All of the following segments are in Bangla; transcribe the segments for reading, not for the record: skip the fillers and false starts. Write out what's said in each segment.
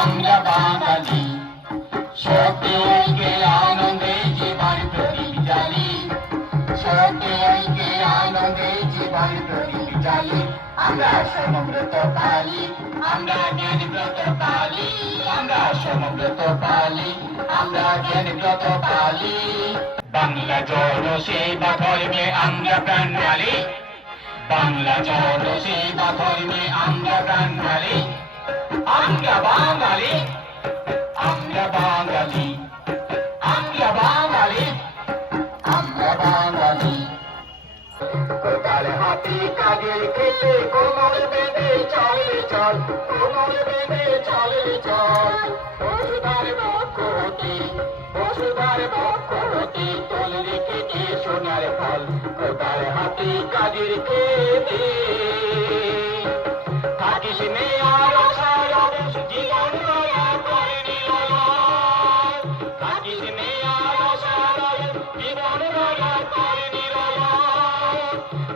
আমরা বাঙালি সত্যি ঐক্যে আনন্দে জীবন প্রদীপ জ্বালি, সত্যি ঐক্যে আনন্দে জীবন প্রদীপ জ্বালি। আমরা সমব্রত পালি, আমরা জ্ঞানব্রত পালি, আমরা সমব্রত পালি, আমরা জ্ঞানব্রত পালি। বাংলা জনসেবা ধর্মে আমরা প্রাণ ঢালি, বাংলা জনসেবা ধর্মে আমরা প্রাণ ঢালি। আমরা বাঙালি, আমরা বাঙালি, আমরা বাঙালি, আমরা বাঙালি। কোদাল হাতে কাজের খেতে কোমর বেঁধে চলে চল, কোমর বেঁধে চলে চল। বসুধার বক্ষ হতে, বসুধার বক্ষ হতে তোল রেখেছে সোনার ফল। কোদাল হাতে কাজের খেতে থাকিস নে আর জীবন দয়া করে নিল, থাকিস নে আর জীবন দয়া করে নিল।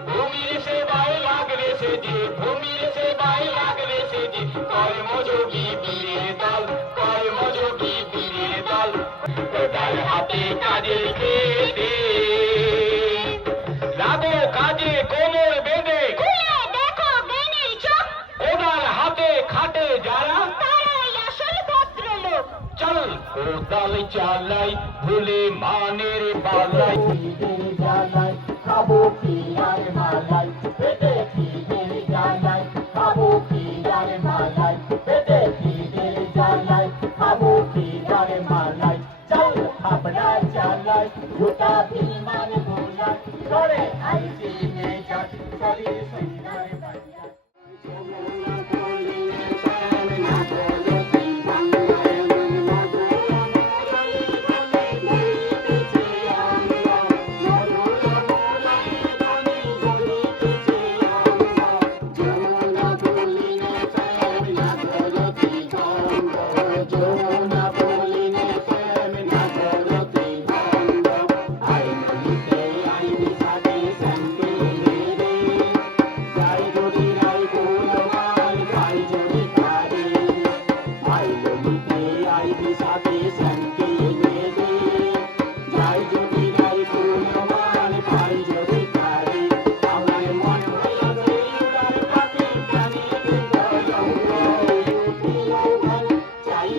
ভূমির সেবায় লাগলে সে যে, ভূমির সেবায় লাগলে সে যে কর্মযোগী বীরের দল, কর্মযোগী বীরের দল। কোদাল হাতে কাজের খেতে লাগো কাজে কোমর বেঁধে, দেখো বেনের চোখ। কোদাল হাতে খাটে যারা তারাই আসল ভদ্রলোক। চল কোদাল চালাই ভুলে মানের পালাই, জ্বালাই খাবো কি আর মালাই, পেটে খিদের জ্বালাই খাবো কি আর মালাই, পেটে খিদের জ্বালাই খাবো কি আর মালাই। চল খাবনা চালাই গোটা বিমান বোলাই, করে আইসি নেজাত শরীর সুন্দর বানিয়া। চাই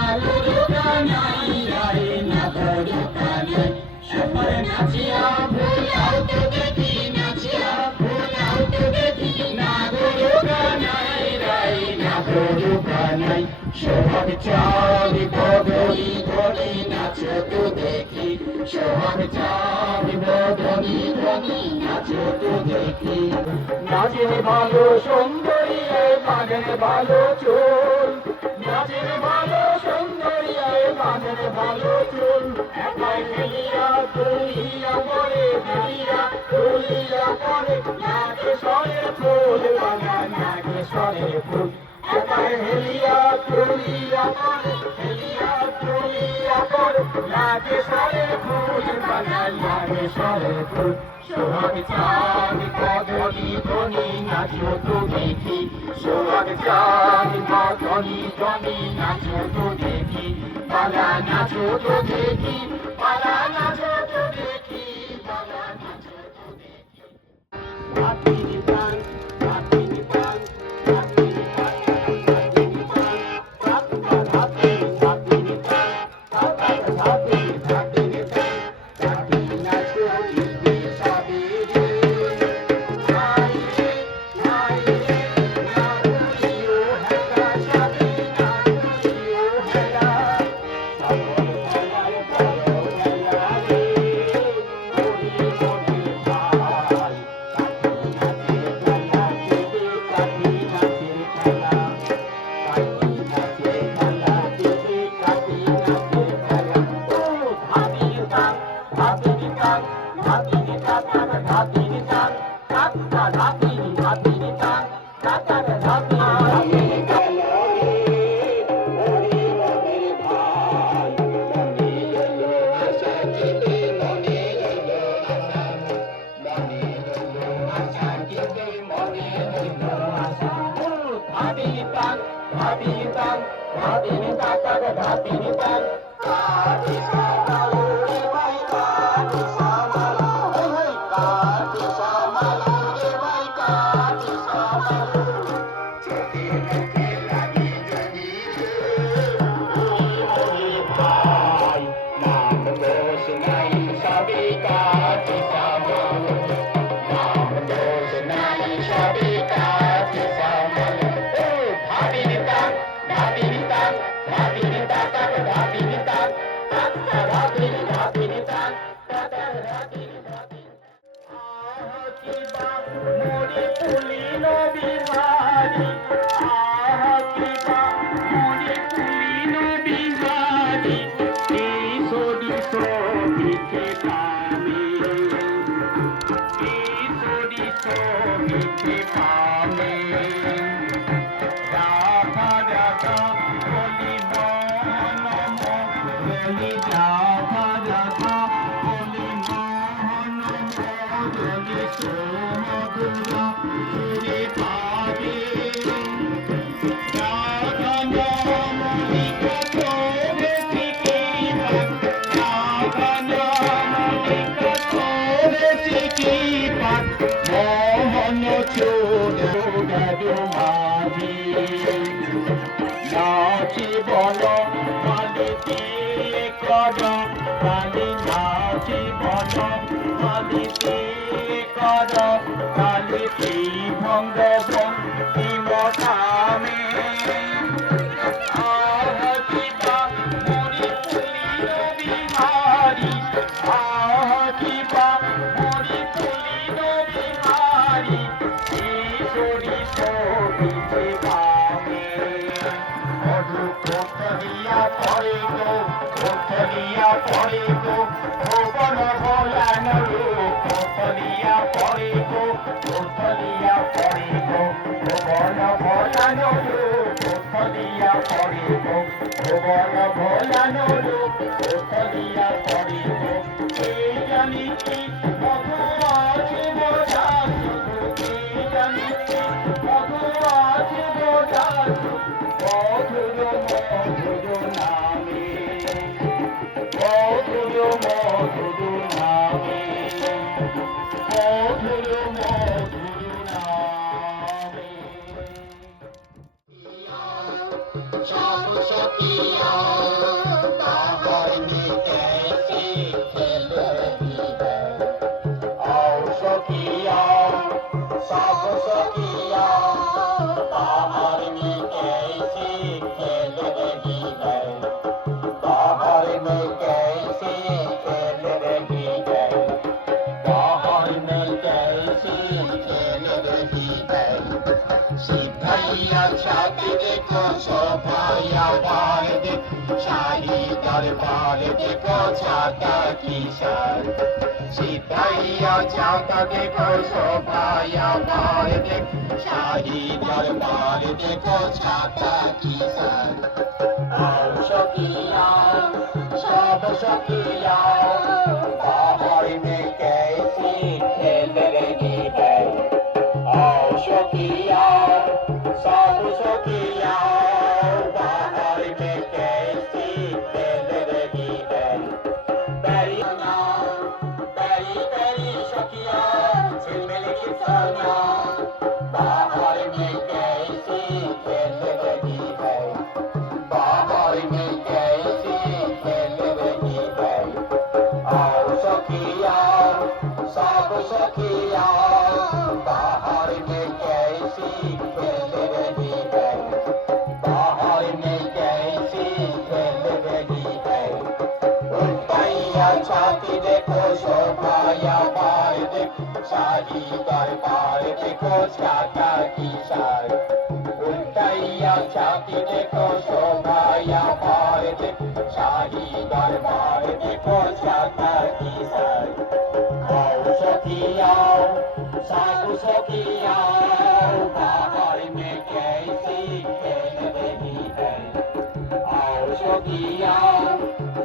নাগর কানাই রাই নাগর কানাই সবার নাচিয়া ভোলাও তো দেখি নাচিয়া ভোলাও তো দেখি নাগর কানাই রাই নাগর কানাই সোহাগ চাঁদ বদনি ধনি নাচো তো দেখি সোহাগ চাঁদ বদনি ধনি নাচো তো দেখি নাচের ভালো সুন্দরী বাঁধের ভালো চুল নাচের ভালো সুন্দরী বাঁধের ভালো চুল একাই ফেলিয়া তুলিয়া পরে ফেলিয়া তুলিয়া পরে নাগেশ্বরের ফুল বানা নাগেশ্বরের ফুল একাই ফেলিয়া তুলিয়া পরে ফেলিয়া তুলিয়া পরে নাগেশ্বরের ফুল বানা নাগেশ্বরের ফুল সোহাগ চাঁদ বদনি ধনি নাচো তো দেখি সোহাগ চাঁদ বদনি ধনি নাচো তো দেখি পালা নাচো তো দেখি পালা নাচো তো দেখি পালা নাচো তো দেখি হাতির গান হাতির গান হাতির গান হাতির গান হাতির হাতির হাতির গান হাতির হাতির হাতির গান হাতির নাচো দিদি সাবিরে হাই রে হাই রে নাচুরিও হেলা সাবি নাচুরিও হেলা সাবর হেলায় বড় হেলা রে মরি মরি ভাই কাঠি নাচের খেলা দেবে কাঠি নাচের খেলা কাঠি নাচের খেলা দেবে কাঠি নাচের খেলা ও ধাতির টান ধাতির টান ধাতির টান ধাতির টান ধাতির ধাতির টান ধাতার ধাতির খেলা রে ওরে মনের ভাই মনে হলো আশা চিতে মনে হলো আশা মনে হলো আশা চিতে মনে হলো আশা ও ধাতির টান ধাতির টান ধাতির টান ধাতির টান কাঠি সামালো রে ভাই কাঠি সামালো ভাই কাঠি সামালো রে ভাই কাঠি সামালো চোখে মুখে লাগে যদি রে ওরে ওরে ভাই নাম দোষ নাই সবই কাঠি সামালো নাম দোষ নাই সবই কাঠি সামালো ও ধাতির টান ধাতির টান ধাতির টান ধাতির টান ধাতির ধাতির টান ধাতার ধাতির ধাতির আহকিবা মোরে পুলিল বিহারি আহকিবা মোরে পুলিল বিহারি এই সরি সবিতে পাবে এই সরি সবিতে পাবে রাধা রাধা বলি নম বলি রাধা রাধা বলি নম বলি সোমধুরা সুরে পাবে রাধা নামনি কত বেশি কি রাধা নামনি কত বেশি কি মোহন চোর মাঝি নাচি বল মালিতে কর কালি নাচি বল মালিতে কর কালিতে ভঙ্গ মথামে আহকিবা মরি পুলিল বিহারি আহকিবা মরি পুলিল বিহারি ঈশ্বরী সবিতে পাবে মধু কোথলিয়া পড়ে গো কোথলিয়া পড়ে গো ভুবন ভোলান কোথলিয়া পড়ে গো কোথলিয়া পড়ে গো ভুবন ভোলান কোথলিয়া পড়ে গো ভুবন ভোলান কোথলিয়া পড়ে গো এই জানি কি মধু আছে বোঝা এই জানি কি মধু আছে বোঝা মধুর মধুর নামে মধুর মধুর নামে মধুর মধুর নামে সরস্বতী देखो शोभाई आवार देखो शाही दरबार देखो छाता की शान सिपाहिया छाता देखो शोभाई आवार देखो शाही दरबार देखो छाता की शान आओ सखिया सब सखिया बाहर में कैसी खेल रही है आओ सखिया सब सखिया बाहर में कैसी खेल रही है पैरी पैरी सखिया झिलमिल की सोना बाहर में कैसी खेल रही है बाहर में कैसी खेल रही है आओ सखिया सब सखिया बाहर में कैसी खेल रही है बाहर में कैसी खेल रही है उल्टाइया छाती देखो शोभाया बार देखो शाही दरबार देखो छाता की शान उल्टाइया छाती देखो शोभाया बार देखो शाही दरबार देखो छाता की शान आओ सखिया सब सखिया बाहर में कैसी खेल रही है आओ सखिया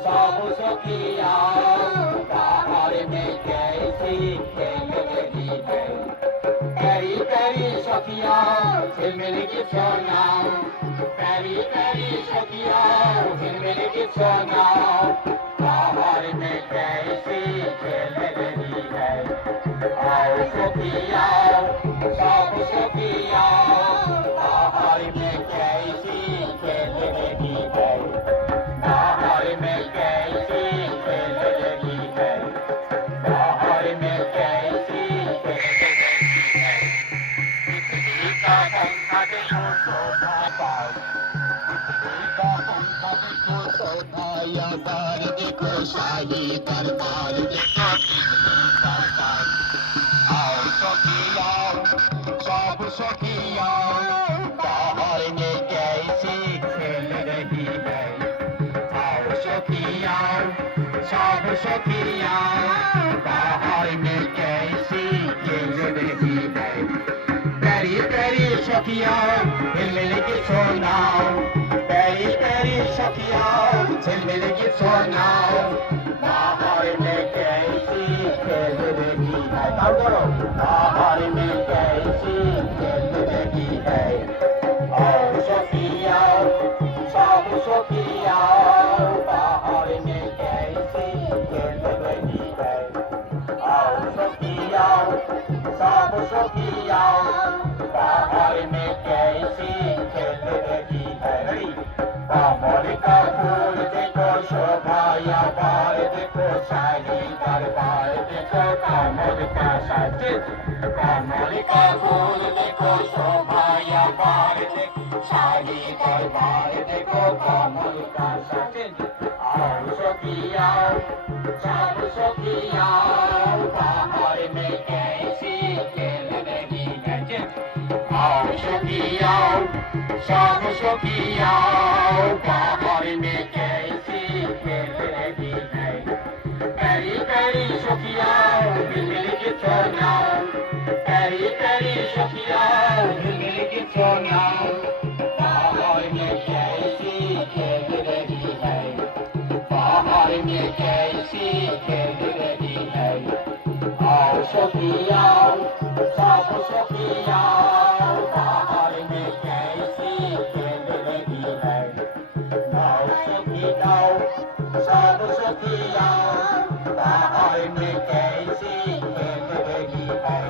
सब सखिया बाहर में कैसी खेल रही है पैरी पैरी सखिया झिलमिल की सोना पैरी पैरी सखिया झिलमिल की सोना बाहर में कैसी खेल रही है आओ सखिया सब सखिया बाहर में कैसी खेल रही है बाहर में कैसी खेल रही है बाहर में कैसी खेल रही है बिजली का पंखा देखो शोभा पाए बिजली का पंखा देखो शोभा या बार देखो शाही दरबार देखो बिजली का ताज आओ सखिया सब सखिया बाहर में कैसी खेल रही है आओ सखिया सब सखिया बाहर में कैसी खेल रही है पैरी पैरी सखिया झिलमिल की सोना पैरी पैरी सखिया झिलमिल की सोना बाहर में कैसी खेल रही है बाहर में कैसी खेल रही है आओ सखिया सब सखिया बाहर में कैसी खेल रही है आओ सखिया सब सखिया बाहर में कैसी खेल रही है कमल का फूल देखो शोभाया बार देखो शाही दरबार देखो कमल का साजिद कमल का फूल देखो शोभाया बार देखो शाही दरबार देखो कमल का साजिद आओ सखिया सब सखिया बाहर में कैसी खेल रही है आओ सखिया सब सखिया बाहर में कैसी खेल रही है पैरी पैरी सखिया झिलमिल की सोना पैरी पैरी सखिया झिलमिल की सोना बाहर में कैसी खेल रही है बाहर में कैसी खेल रही है आओ सखिया सब सखिया बाहर में कैसी खेल रही है नाव सखी नाव सब सखिया बाहर में कैसी खेल रही है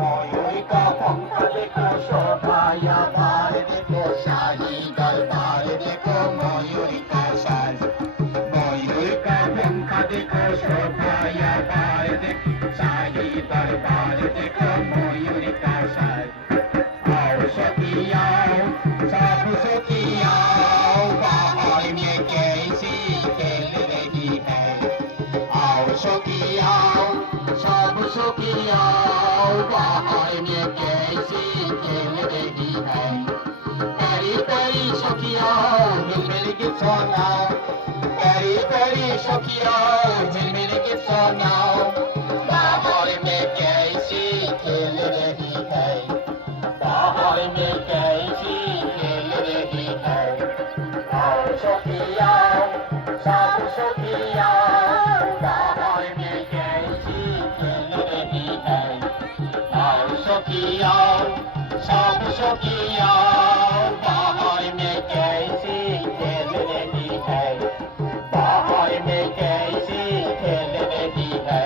मयूरी का पंख देखो शोभाया बार देखो शाही दरबार देखो मयूरी का साज मयूरी का पंख देखो शोभाया बार देखो शाही दरबार देखो मयूरी का साज आओ सखिया सब सखिया बाहर में कैसी खेल रही है आओ सखिया सब सखिया बाहर में कैसी खेल रही है सखिया झिलमिल के सुनाओ प्यारी प्यारी सखिया झिलमिल के सुनाओ बाहर में कैसी खेल रही है बाहर में कैसी खेल रही है आओ सखिया सब सखिया बाहर में कैसी खेल रही है आओ सखिया सब सखिया बाहर में कैसी खेल रही है बाहर में कैसी खेल रही है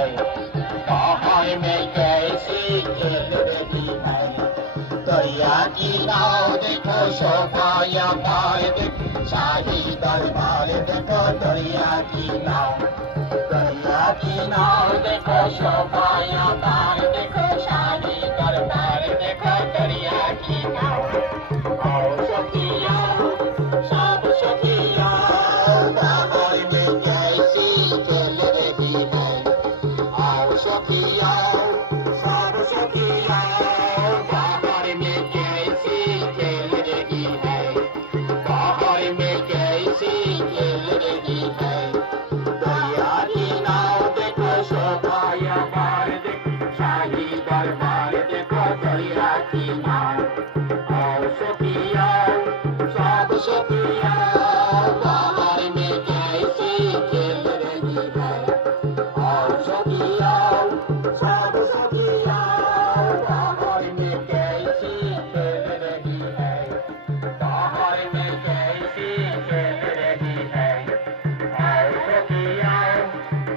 बाहर में कैसी खेल रही है दरिया की नाव देखो शोभाया पार देखो शाही दरबार देखो दरिया की नाव देखो शोभाया पार देखो शाही दरबार देखो दरिया की नाव आओ सखिया सब सखिया बाहर में कैसी खेल रही है आओ सखिया सब सखिया बाहर में कैसी खेल रही है बाहर में कैसी खेल रही है दरिया की नाव देखो शोभाया पार देखो शाही दरबार देखो दरिया की नाव आओ सखिया सब सखिया बाहर में कैसी खेल रही है आओ सखिया सब सखिया बाहर में कैसी खेल रही है बाहर में कैसी खेल रही है आओ सखिया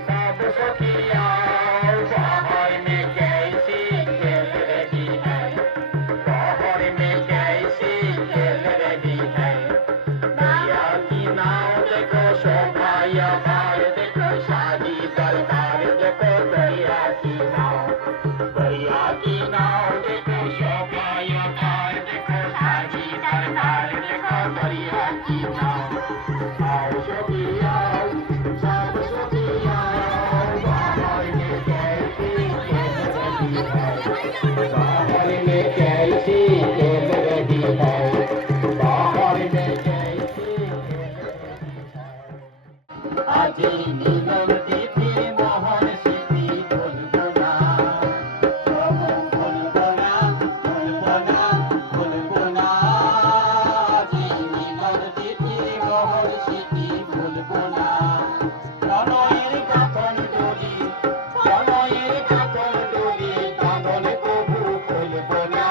सब सखिया बाहर में कैसी खेल रही है बाहर में कैसी खेल रही है दरिया की नाव देखो शोभाया पार देखो शाही दरबार देखो दरिया की नाव देखो शोभाया पार देखो शाही दरबार देखो दरिया की नाव आओ सखिया सब सखिया बाहर में कैसी खेल रही है बाहर में कैसी खेल रही है बाहर में कैसी खेल रही है आज नीलम तिथि मोहन सिद्धि भूलबोना भूलबोना आज नीलम तिथि मोहन सिद्धि भूलबोना প্রণয়ের গাঁথন ডোরি বাঁধন কবু খুলব না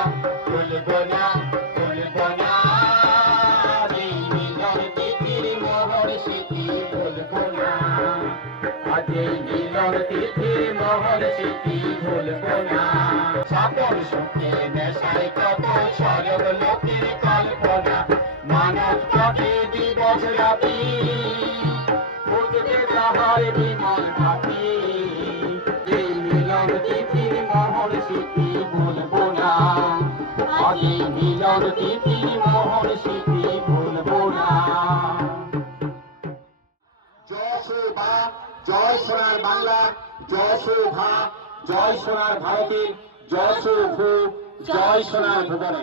এই মিলন তিথির মোহর স্মৃতি ভুলব না আজ এই মিলন তিথির মোহর স্মৃতি ভুলব না সাপর সুখে নেশায় কত সরব লোকের কল্পনা মানব চটে দিবস রাতি বুঝতে তাহার বিমল ভাতি এই মিলন তিথির মোহর স্মৃতি ভুলব না আজ এই মিলন তিথির মোহর স্মৃতি ভুলব না জয় সুভা জয় সোনার বাংলা জয় সুভা জয় সোনার ভারতের জয় সুভু জয় সোনার ভুবনে